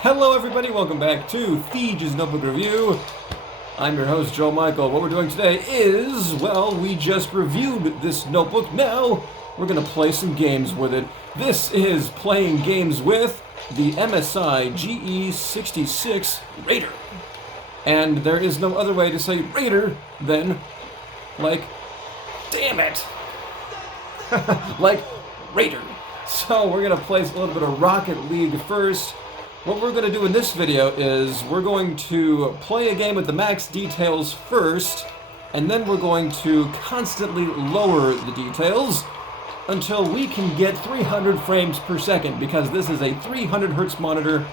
Hello everybody, welcome back to Thiege's Notebook Review. I'm your host, Joe Michael. What we're doing today is, well, we just reviewed this notebook. Now, we're going to play some games with it. This is playing games with the MSI GE66 Raider. And there is no other way to say Raider than, like, damn it! like, Raider. So, we're going to play a little bit of Rocket League first. What we're going to do in this video is we're going to play a game with the max details first, and then we're going to constantly lower the details until we can get 300 frames per second, because this is a 300 hertz monitor,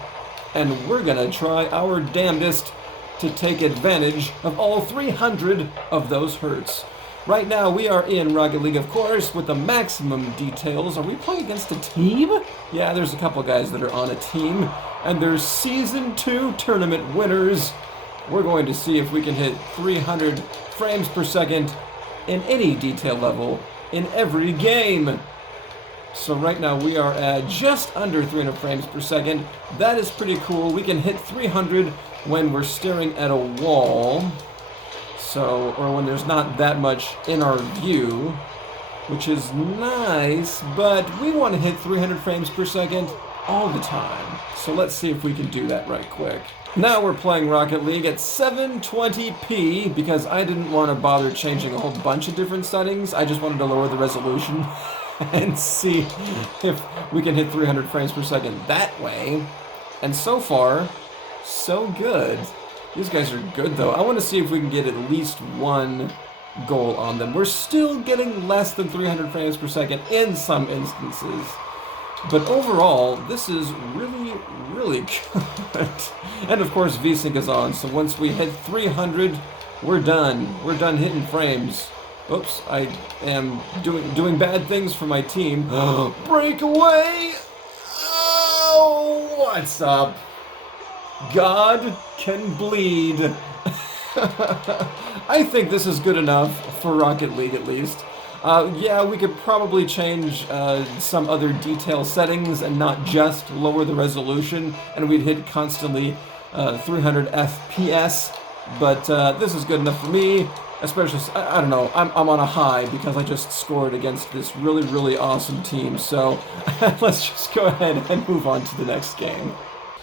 and we're going to try our damnedest to take advantage of all 300 of those hertz. Right now we are in Rocket League, of course, with the maximum details. Are we playing against a team? Yeah, there's a couple guys that are on a team, and they're Season 2 tournament winners. We're going to see if we can hit 300 frames per second in any detail level in every game. So right now we are at just under 300 frames per second. That is pretty cool. We can hit 300 when we're staring at a wall. So, or when there's not that much in our view, which is nice, but we want to hit 300 frames per second all the time. So let's see if we can do that right quick. Now we're playing Rocket League at 720p because I didn't want to bother changing a whole bunch of different settings. I just wanted to lower the resolution and see if we can hit 300 frames per second that way. And so far, so good. These guys are good, though. I want to see if we can get at least one goal on them. We're still getting less than 300 frames per second in some instances. But overall, this is really, really good. And of course, VSync is on, so once we hit 300, we're done. We're done hitting frames. Oops, I am doing bad things for my team. Breakaway! Oh, what's up? God can bleed. I think this is good enough for Rocket League, at least. Yeah, we could probably change some other detail settings and not just lower the resolution, and we'd hit constantly 300 FPS, but this is good enough for me, especially, I don't know, I'm on a high because I just scored against this really, really awesome team, so let's just go ahead and move on to the next game.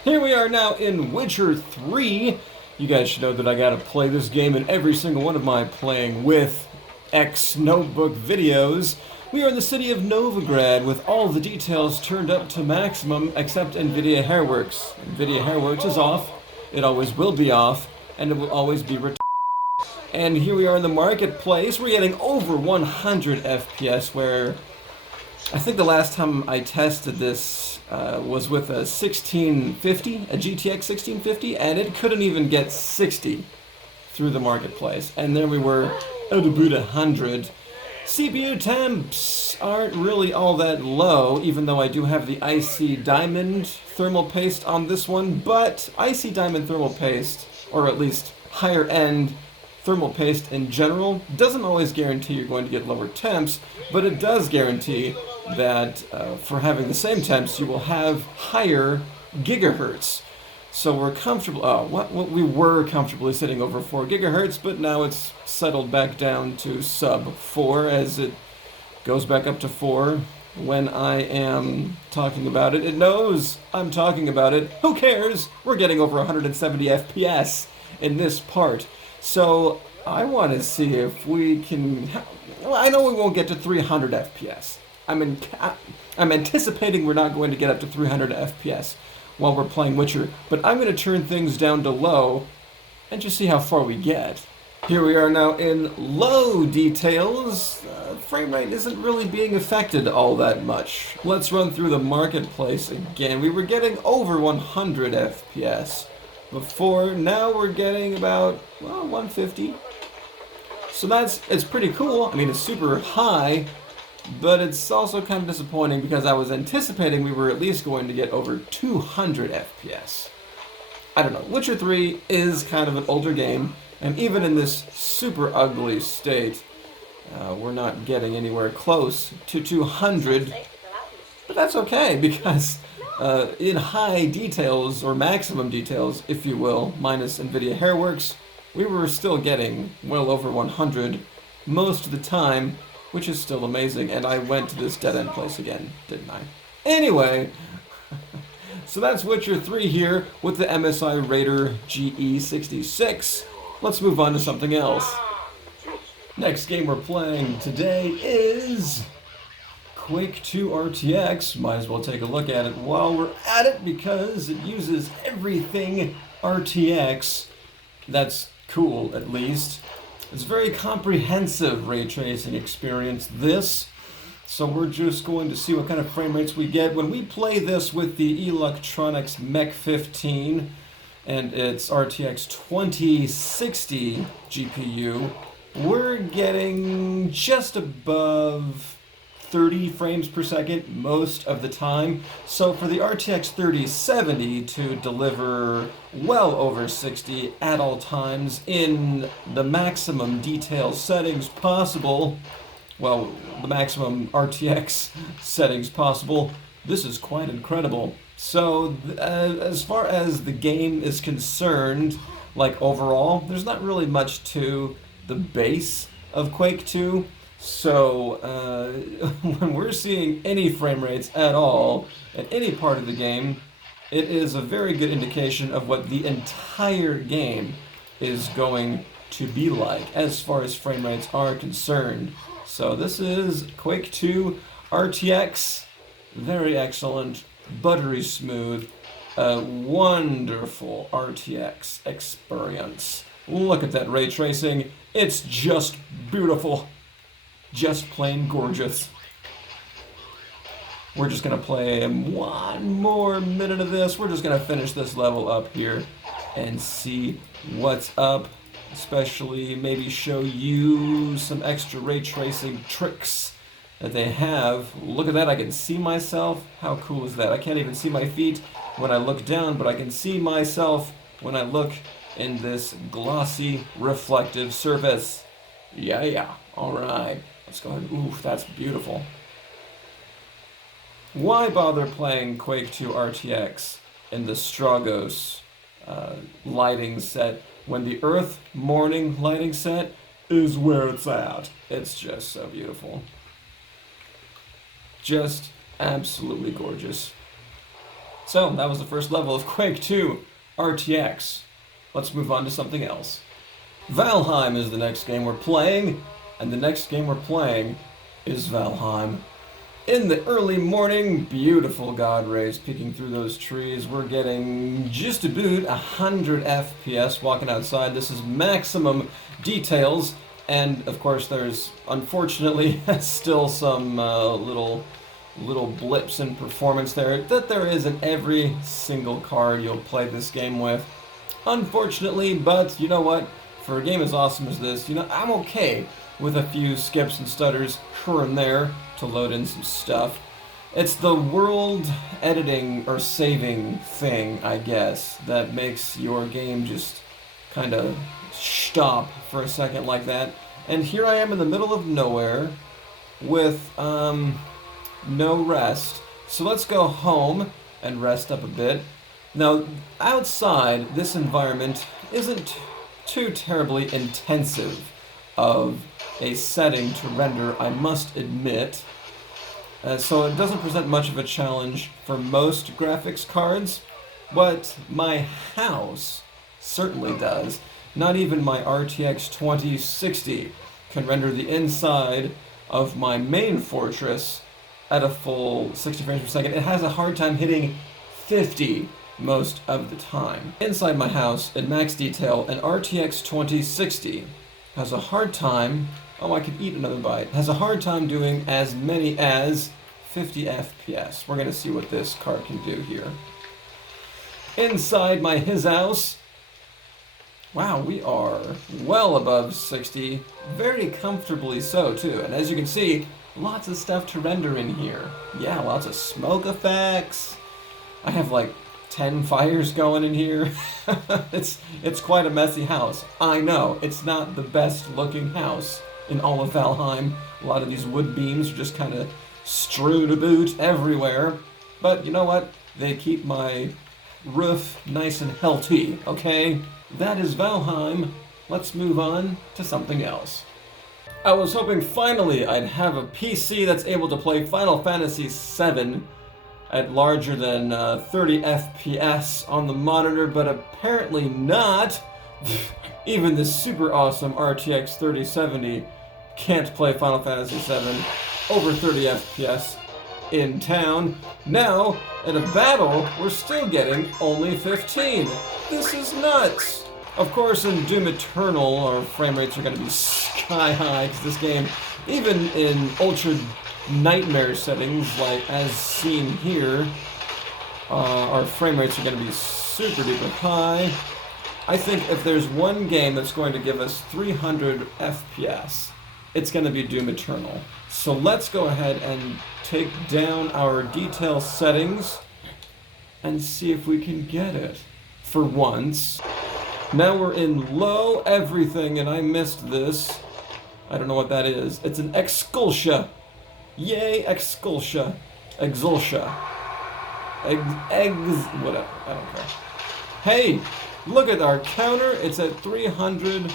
Here we are now in Witcher 3. You guys should know that I gotta play this game in every single one of my playing with X notebook videos. We are in the city of Novigrad with all the details turned up to maximum except Nvidia Hairworks. Nvidia Hairworks is off, it always will be off, and it will always be retarded. And here we are in the marketplace. We're getting over 100 FPS, where I think the last time I tested this was with a 1650, a GTX 1650, and it couldn't even get 60 through the marketplace. And there we were at about 100. CPU temps aren't really all that low, even though I do have the Icy Diamond thermal paste on this one, but Icy Diamond thermal paste, or at least higher end thermal paste in general, doesn't always guarantee you're going to get lower temps, but it does guarantee that for having the same temps, you will have higher gigahertz. So we're comfortable, we were comfortably sitting over 4 gigahertz, but now it's settled back down to sub 4 as it goes back up to 4. When I am talking about it, it knows I'm talking about it. Who cares? We're getting over 170 FPS in this part. So I want to see if we can, well, I know we won't get to 300 FPS. I'm anticipating we're not going to get up to 300 FPS while we're playing Witcher, but I'm going to turn things down to low and just see how far we get. Here we are now in low details. Frame rate isn't really being affected all that much. Let's run through the marketplace again. We were getting over 100 FPS before. Now we're getting about, well, 150. So it's pretty cool. I mean, it's super high, but it's also kind of disappointing because I was anticipating we were at least going to get over 200 FPS. I don't know. Witcher 3 is kind of an older game, and even in this super ugly state, we're not getting anywhere close to 200 But that's okay, because in high details, or maximum details, if you will, minus Nvidia Hairworks, we were still getting well over 100 most of the time, which is still amazing. And I went to this dead-end place again, didn't I? Anyway, so that's Witcher 3 here with the MSI Raider GE66. Let's move on to something else. Next game we're playing today is Quake 2 RTX. Might as well take a look at it while we're at it, because it uses everything RTX. That's cool, at least. It's a very comprehensive ray tracing experience, this. So we're just going to see what kind of frame rates we get when we play this with the Electronics Mech 15 and its RTX 2060 GPU. We're getting just above 30 frames per second most of the time. So for the RTX 3070 to deliver well over 60 at all times in the maximum detail settings possible, well, the maximum RTX settings possible, this is quite incredible. So as far as the game is concerned, like overall, there's not really much to the base of Quake 2. So when we're seeing any frame rates at all at any part of the game, it is a very good indication of what the entire game is going to be like as far as frame rates are concerned. So this is Quake 2 RTX, very excellent, buttery smooth, wonderful RTX experience. Look at that ray tracing, it's just beautiful, just plain gorgeous. We're just gonna play one more minute of this. We're just gonna finish this level up here and see what's up. Especially maybe show you some extra ray tracing tricks that they have. Look at that, I can see myself. How cool is that? I can't even see my feet when I look down, but I can see myself when I look in this glossy, reflective surface. Yeah, alright. Let's go ahead. Ooh, that's beautiful. Why bother playing Quake 2 RTX in the Stragos lighting set when the Earth morning lighting set is where it's at? It's just so beautiful. Just absolutely gorgeous. So that was the first level of Quake 2 RTX. Let's move on to something else. Valheim is the next game we're playing, and the next game we're playing is Valheim. In the early morning, beautiful God rays peeking through those trees. We're getting just about 100 FPS walking outside. This is maximum details, and of course there's unfortunately still some little blips in performance there that there is in every single card you'll play this game with. Unfortunately, but you know what? For a game as awesome as this, you know, I'm okay with a few skips and stutters here and there to load in some stuff. It's the world editing or saving thing, I guess, that makes your game just kind of stop for a second like that. And here I am in the middle of nowhere with no rest. So let's go home and rest up a bit. Now, outside, this environment isn't too terribly intensive of a setting to render, I must admit. So it doesn't present much of a challenge for most graphics cards, but my house certainly does. Not even my RTX 2060 can render the inside of my main fortress at a full 60 frames per second. It has a hard time hitting 50 most of the time. Inside my house, in max detail, an RTX 2060 has a hard time, oh, I could eat another bite, has a hard time doing as many as 50 FPS. We're going to see what this card can do here. Inside my his house, wow, we are well above 60, very comfortably so too. And as you can see, lots of stuff to render in here. Yeah, lots of smoke effects. I have like 10 fires going in here. It's quite a messy house. I know, it's not the best looking house in all of Valheim. A lot of these wood beams are just kind of strewn about everywhere. But you know what? They keep my roof nice and healthy, okay? That is Valheim. Let's move on to something else. I was hoping finally I'd have a PC that's able to play Final Fantasy VII at larger than 30 FPS on the monitor, but apparently not. Even the super awesome RTX 3070 can't play Final Fantasy VII over 30 FPS in town. Now, in a battle, we're still getting only 15. This is nuts! Of course, in Doom Eternal, our frame rates are going to be sky high, because this game, even in ultra nightmare settings, like as seen here, our frame rates are going to be super duper high. I think if there's one game that's going to give us 300 FPS, it's going to be Doom Eternal. So let's go ahead and take down our detail settings and see if we can get it for once. Now we're in low everything, and I missed this. I don't know what that is. It's an Exculsia. Yay, Exculsia. Exulsia. Whatever. I don't care. Hey, look at our counter. It's at 300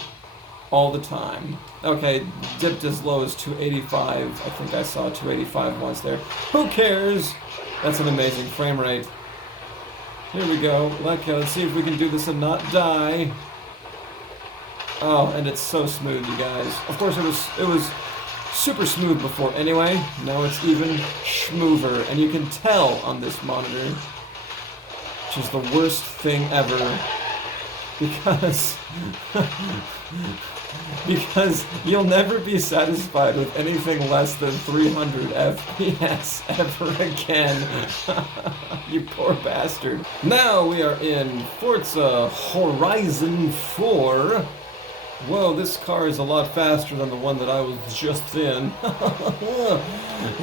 all the time. Okay, dipped as low as 285. I think I saw 285 once there. Who cares? That's an amazing frame rate. Here we go. Let's see if we can do this and not die. Oh, and it's so smooth, you guys. Of course, it was super smooth before anyway. Now it's even schmoother, and you can tell on this monitor, which is the worst thing ever, because you'll never be satisfied with anything less than 300 FPS ever again. You poor bastard. Now we are in Forza Horizon 4. Whoa, this car is a lot faster than the one that I was just in.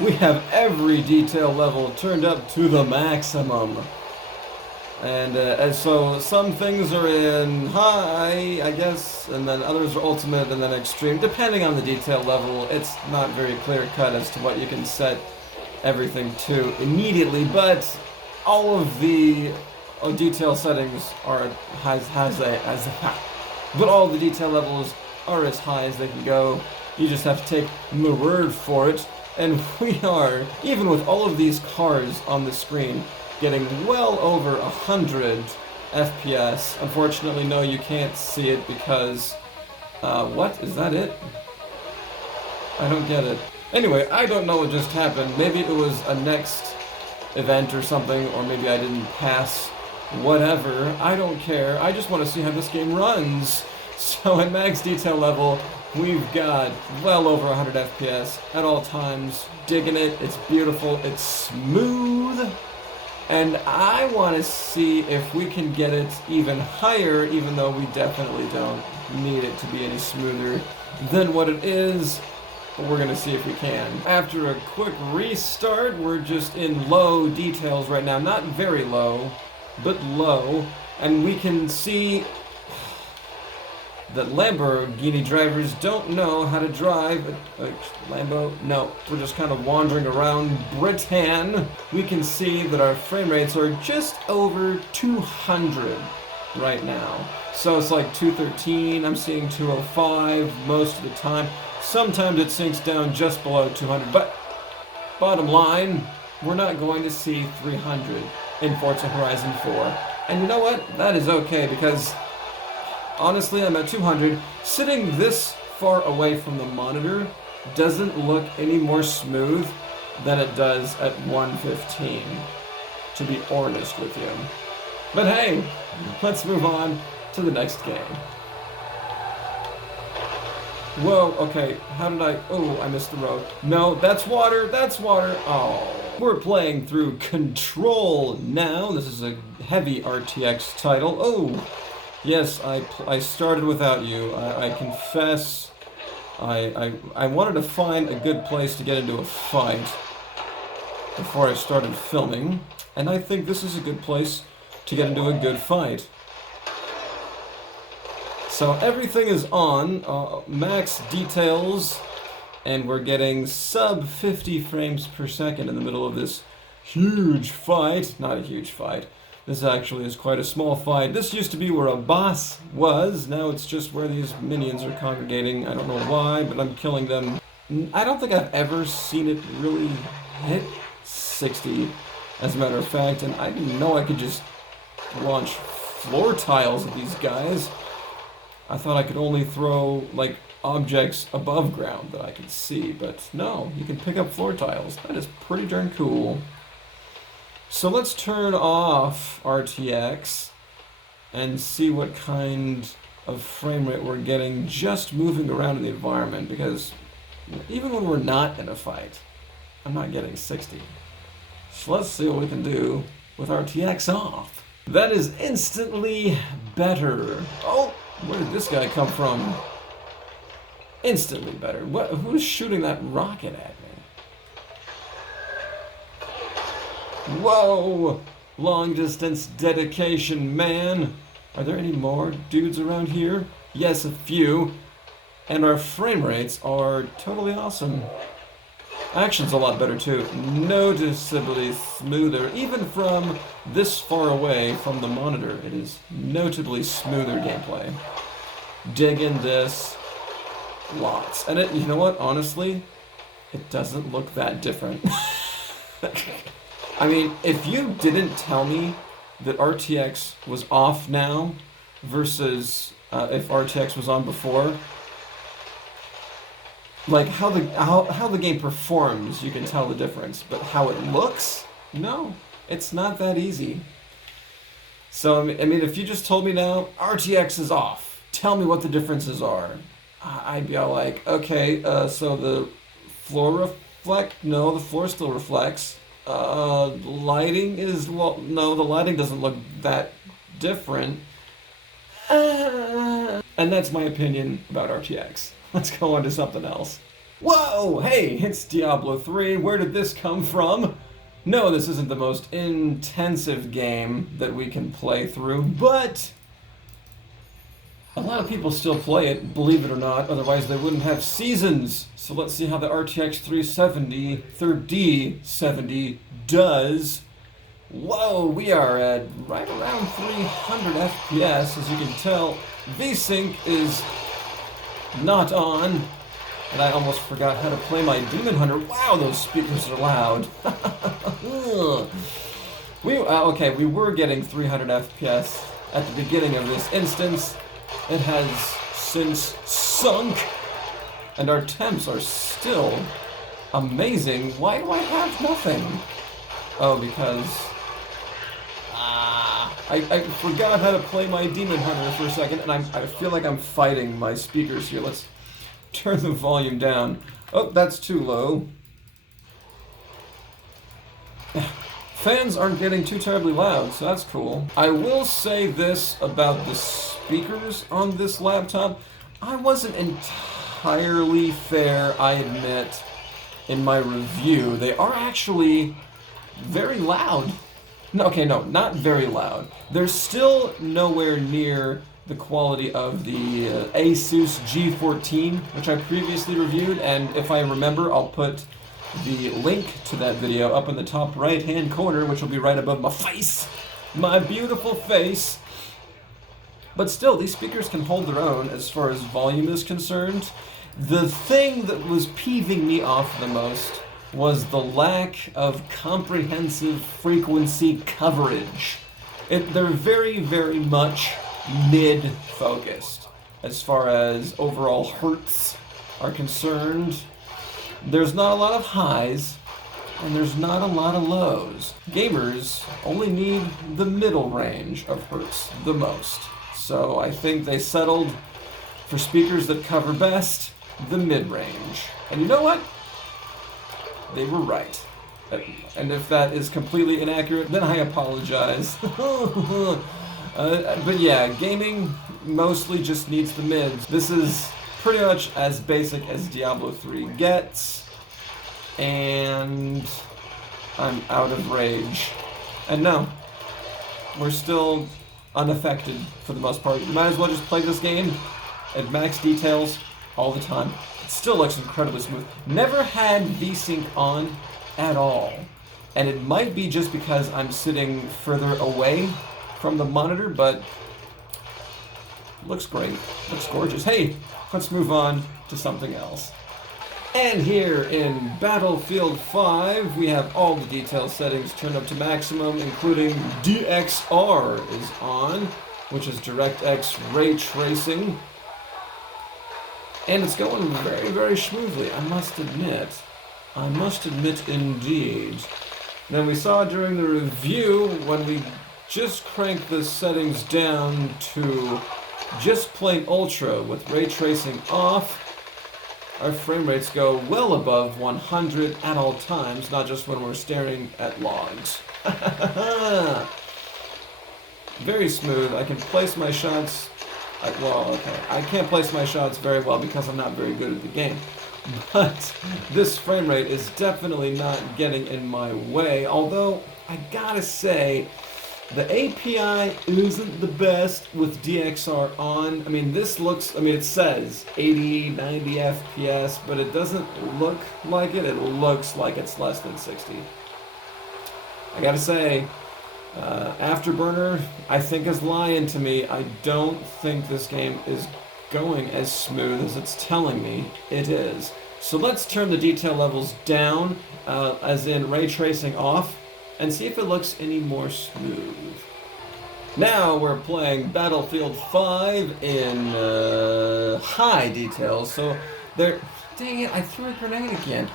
We have every detail level turned up to the maximum. And so some things are in high, I guess, and then others are ultimate, and then extreme. Depending on the detail level, it's not very clear-cut as to what you can set everything to immediately, but all of the detail settings are but all the detail levels are as high as they can go. You just have to take my word for it, and we are, even with all of these cars on the screen, getting well over 100 FPS. Unfortunately, no, you can't see it because... what? Is that it? I don't get it. Anyway, I don't know what just happened. Maybe it was a next event or something, or maybe I didn't pass. Whatever. I don't care. I just want to see how this game runs. So at max detail level, we've got well over 100 FPS at all times. Digging it. It's beautiful. It's smooth. And I want to see if we can get it even higher, even though we definitely don't need it to be any smoother than what it is. But we're going to see if we can. After a quick restart, we're just in low details right now. Not very low, but low. And we can see that Lamborghini drivers don't know how to drive. Lambo? No, we're just kind of wandering around Britain. We can see that our frame rates are just over 200 right now. So it's like 213, I'm seeing 205 most of the time. Sometimes it sinks down just below 200, but bottom line, we're not going to see 300 in Forza Horizon 4. And you know what? That is okay, because honestly, I'm at 200. Sitting this far away from the monitor doesn't look any more smooth than it does at 115, to be honest with you. But hey, let's move on to the next game. Whoa, okay, how did I... Oh, I missed the road. No, that's water, that's water. Oh. We're playing through Control now. This is a heavy RTX title. Oh, yes, I started without you. I confess, I wanted to find a good place to get into a fight before I started filming, and I think this is a good place to get into a good fight. So everything is on, max details, and we're getting sub 50 frames per second in the middle of this huge fight. Not a huge fight. This actually is quite a small fight. This used to be where a boss was. Now it's just where these minions are congregating. I don't know why, but I'm killing them. I don't think I've ever seen it really hit 60, as a matter of fact, and I didn't know I could just launch floor tiles at these guys. I thought I could only throw, like, objects above ground that I could see, but no, you can pick up floor tiles. That is pretty darn cool. So let's turn off RTX and see what kind of frame rate we're getting just moving around in the environment, because even when we're not in a fight, I'm not getting 60. So let's see what we can do with RTX off. That is instantly better. Oh, where did this guy come from? Instantly better. Who's shooting that rocket at me? Whoa! Long distance dedication, man. Are there any more dudes around here? Yes, a few. And our frame rates are totally awesome. Action's a lot better too. Noticeably smoother. Even from this far away from the monitor, it is notably smoother gameplay. Digging this. Lots. And you know what? Honestly, it doesn't look that different. I mean, if you didn't tell me that RTX was off now versus if RTX was on before, like how the game performs, you can tell the difference, but how it looks, no, it's not that easy. So I mean, if you just told me now RTX is off, tell me what the differences are, I'd be all like, okay, so the floor no, the floor still reflects. Lighting is, well, no, the lighting doesn't look that different. And that's my opinion about RTX. Let's go on to something else. Whoa, hey, it's Diablo 3. Where did this come from? No, this isn't the most intensive game that we can play through, but a lot of people still play it, believe it or not, otherwise they wouldn't have seasons. So let's see how the RTX 3070 does. Whoa, we are at right around 300 FPS. As you can tell, VSync is not on. And I almost forgot how to play my Demon Hunter. Wow, those speakers are loud. Okay, we were getting 300 FPS at the beginning of this instance. It has since sunk, and our temps are still amazing. Why do I have nothing? Oh, because I forgot how to play my Demon Hunter for a second, and I feel like I'm fighting my speakers here. Let's turn the volume down. Oh, that's too low. Fans aren't getting too terribly loud, so that's cool. I will say this about the speakers on this laptop. I wasn't entirely fair, I admit, in my review. They are actually very loud. No, okay, no, not very loud. They're still nowhere near the quality of the Asus G14, which I previously reviewed, and if I remember, I'll put the link to that video up in the top right-hand corner, which will be right above my face. My beautiful face. But still, these speakers can hold their own as far as volume is concerned. The thing that was peeving me off the most was the lack of comprehensive frequency coverage. They're very, very much mid-focused as far as overall hertz are concerned. There's not a lot of highs, and there's not a lot of lows. Gamers only need the middle range of hertz the most. So I think they settled for speakers that cover best the mid-range. And you know what? They were right. And if that is completely inaccurate, then I apologize. But yeah, gaming mostly just needs the mids. This is pretty much as basic as Diablo 3 gets, and I'm out of rage. And no, we're still unaffected for the most part. You might as well just play this game at max details all the time. It still looks incredibly smooth. Never had VSync on at all. And it might be just because I'm sitting further away from the monitor, but looks great. Looks gorgeous. Hey, let's move on to something else. And here in Battlefield 5, we have all the detail settings turned up to maximum, including DXR is on, which is DirectX ray tracing. And it's going very, very smoothly, I must admit. I must admit indeed. Now we saw during the review, when we just cranked the settings down to just plain Ultra with ray tracing off, our frame rates go well above 100 at all times, not just when we're staring at logs. Very smooth. I can place my shots. I can't place my shots very well because I'm not very good at the game. But this frame rate is definitely not getting in my way, although I gotta say, the API isn't the best with DXR on. I mean, it says 80, 90 FPS, but it doesn't look like it. It looks like it's less than 60. I gotta say, Afterburner, I think, is lying to me. I don't think this game is going as smooth as it's telling me it is. So let's turn the detail levels down, as in ray tracing off, and see if it looks any more smooth. Now we're playing Battlefield 5 in high details, so there... Dang it, I threw a grenade again.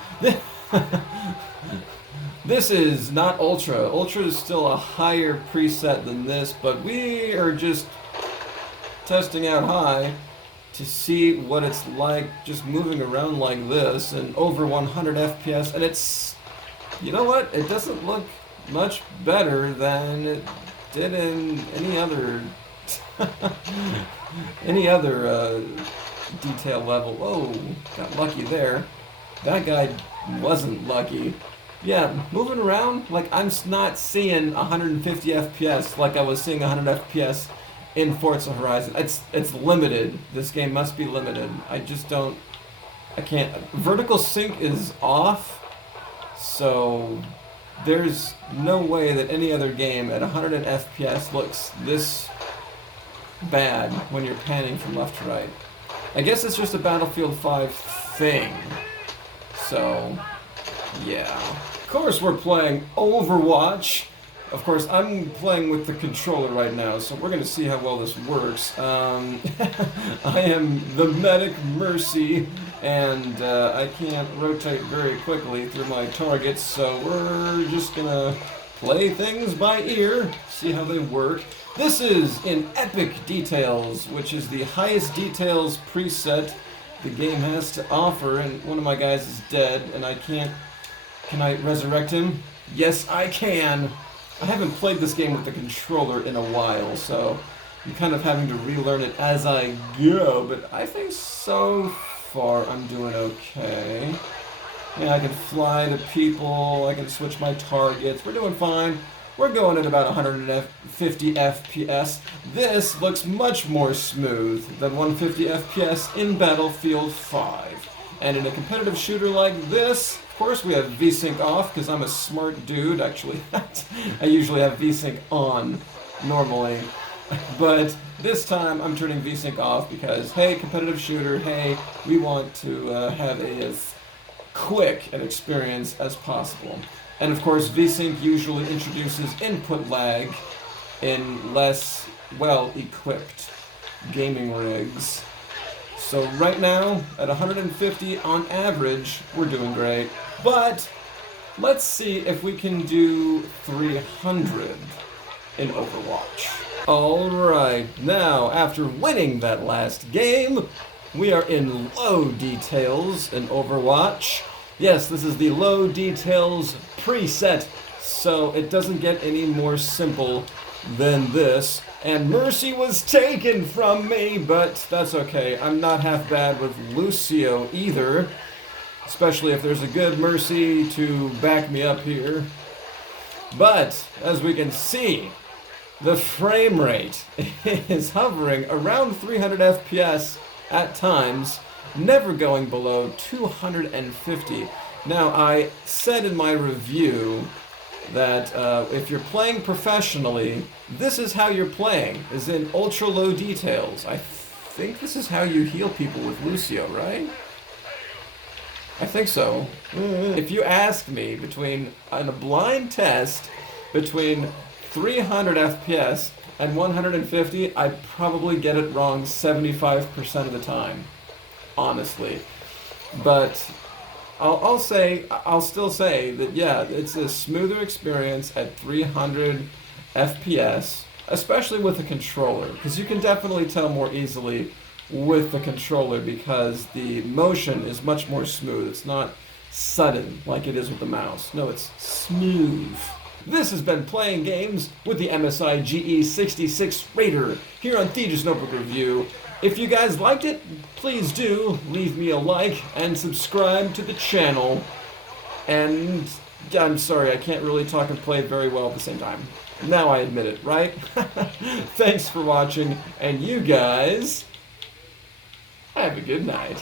This is not Ultra. Ultra is still a higher preset than this, but we are just testing out high to see what it's like just moving around like this and over 100 FPS, and it's... You know what? It doesn't look much better than it did in any other detail level. Whoa, got lucky there. That guy wasn't lucky. Yeah, moving around, like I'm not seeing 150 FPS like I was seeing 100 FPS in Forza Horizon. It's limited. This game must be limited. I can't. Vertical sync is off, so there's no way that any other game at 100 FPS looks this bad when you're panning from left to right. I guess it's just a Battlefield 5 thing. So, yeah. Of course we're playing Overwatch. Of course, I'm playing with the controller right now, so we're going to see how well this works. I am the medic Mercy, and I can't rotate very quickly through my targets, so we're just going to play things by ear, see how they work. This is in Epic Details, which is the highest details preset the game has to offer, and one of my guys is dead, and I can't... Can I resurrect him? Yes, I can! I haven't played this game with the controller in a while, so I'm kind of having to relearn it as I go, but I think so far I'm doing okay. Yeah, I can fly to people, I can switch my targets, we're doing fine. We're going at about 150 FPS. This looks much more smooth than 150 FPS in Battlefield 5. And in a competitive shooter like this, of course we have VSync off, because I'm a smart dude, actually. I usually have VSync on, normally. But this time I'm turning VSync off because, hey, competitive shooter, hey, we want to have as quick an experience as possible. And of course, VSync usually introduces input lag in less well-equipped gaming rigs. So right now, at 150 on average, we're doing great. But let's see if we can do 300 in Overwatch. Alright, now after winning that last game, we are in low details in Overwatch. Yes, this is the low details preset, so it doesn't get any more simple than this. And Mercy was taken from me, but that's okay. I'm not half bad with Lucio either, especially if there's a good Mercy to back me up here. But, as we can see, the frame rate is hovering around 300 FPS at times, never going below 250. Now, I said in my review that if you're playing professionally, this is how you're playing, is in ultra low details. I think this is how you heal people with Lucio, right? I think so. If you ask me between, in a blind test, between 300 FPS and 150, I'd probably get it wrong 75% of the time, honestly. But I'll still say that, yeah, it's a smoother experience at 300 FPS, especially with a controller, because you can definitely tell more easily with the controller because the motion is much more smooth. It's not sudden like it is with the mouse. No, it's smooth. This has been Playing Games with the MSI GE66 Raider here on Thieves Notebook Review. If you guys liked it, please do leave me a like and subscribe to the channel. And I'm sorry, I can't really talk and play very well at the same time. Now I admit it, right? Thanks for watching, and you guys have a good night.